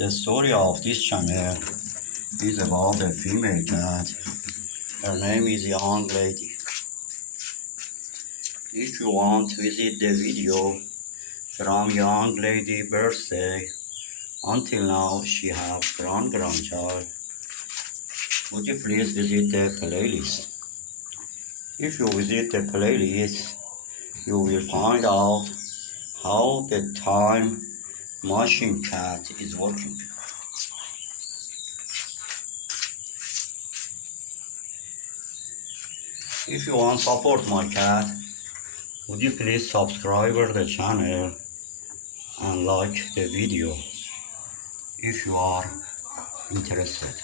The story of this channel is about a female cat. Her name is Young Lady. If you want to visit the video from Young Lady birthday until now she has grandchild, would you please visit the playlist? If you visit the playlist, you will find out how the time machine cat is working. If you want to support my cat, would you please subscribe to the channel and like the video if you are interested.